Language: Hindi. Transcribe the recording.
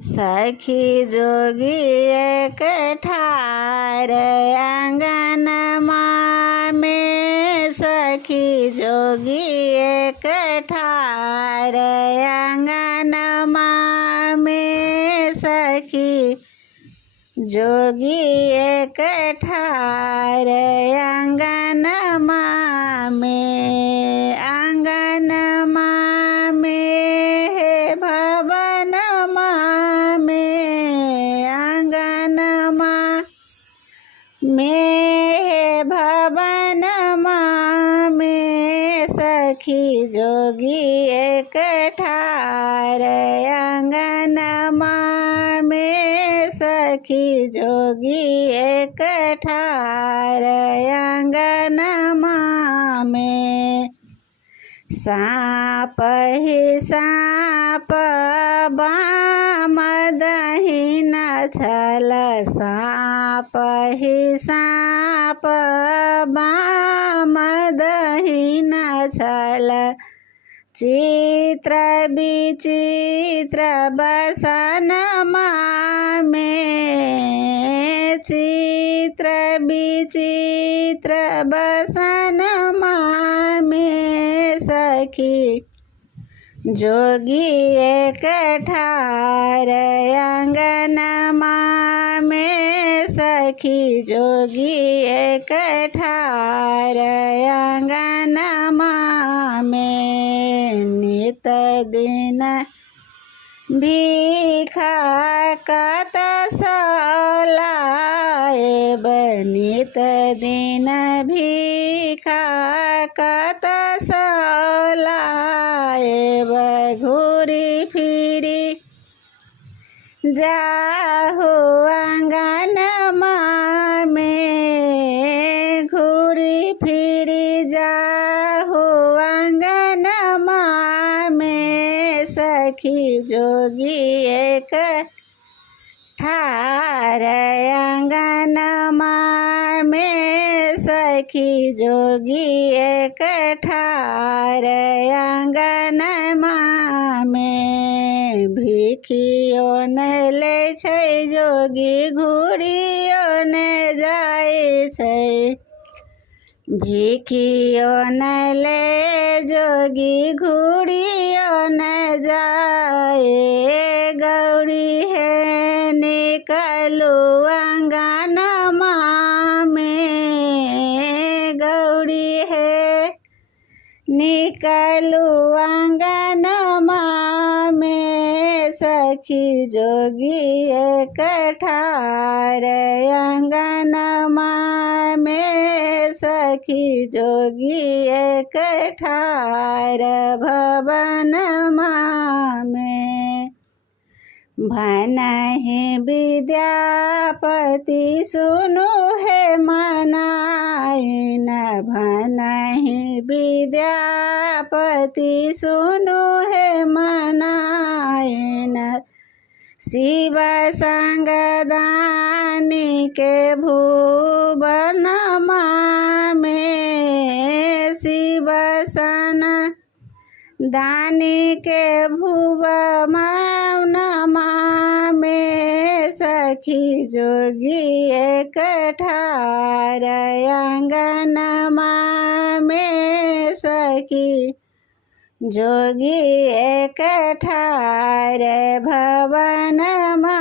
सखी जोगी एक ठार आंगनमा में। सखी जोगी एक ठार आंगनमा में। सखी जोगी एक ठार आंगनमा में। आंगनमा में है भवनमा में। आंगनमा में है भवनमा में। सखी जोगी एक ठार आंगनमा में। सखी जोगी एक ठार आंगनमा में। साप ही साप बाम दहिन छल। साप ही साप बाम दहिन छल। चित्र विचित्र बसनमा में। चित्र विचित्र बसनमा में। सखी जोगी एक ठार आंगनमा में। सखी जोगी एक ठार आंगनमा में। नित दिन भीखा कत सलाएब। नित दिन भीखा कत सलाएब। घूरी फिरी जाहु आंगनमा में। घूरी फिरी जाहु आंगनमा में। सखी जोगी एक ठार आंगनमा में। सखी जोगी एक ठार आंगनमा में। भिखियो ने ले छै जोगी घूरियो ने जाय छै। भिखियो ने ले जोगी घूरियो ने जाए। गौरी है निकलू आंगनमा में। गौरी है निकलू आंगनमा में। सखी जोगी एक ठार आंगनमा में। सखी जोगी एक ठार भवनमा में। भनहि विद्यापति सुनु है मनाइन। भनहि विद्यापति सुनु है मनाइन। शिव संग दानी के भुवनमा में। शिव सन दानी के भुवनमा में। सखी जोगी एक ठार आंगनमा में। सखी जोगी एक ठार भवनमा